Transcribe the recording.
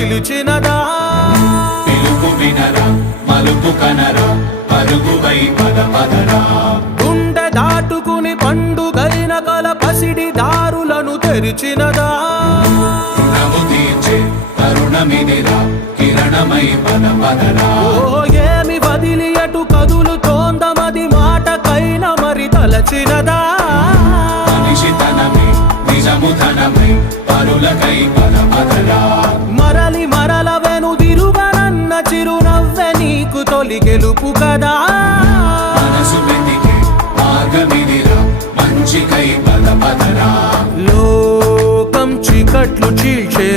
పిలిచినదా పిలుపు వినరా మలుపు కనరా పరుగువై పద పదరా గుండె దాటుకుని పండుగైన కల పసిడి దారులను తెరిచినదా రుణము తీర్చే తరుణమిదిరా కిరణమై పద పదరా ఓ ఏమి వదిలి అటు కదులుతోందమది మాటకైన మరి తలచినదా మనిషితనమే నిజముధనమై పరులకై పద పదరా మరలి మరల వెనుదిరుగనన్న చిరునవ్వె నీకు తొలి గెలుపు కదా మనసు వెతికే మార్గమిదిరా మంచికై పద పదరా లోకం చీకట్లు చీల్చే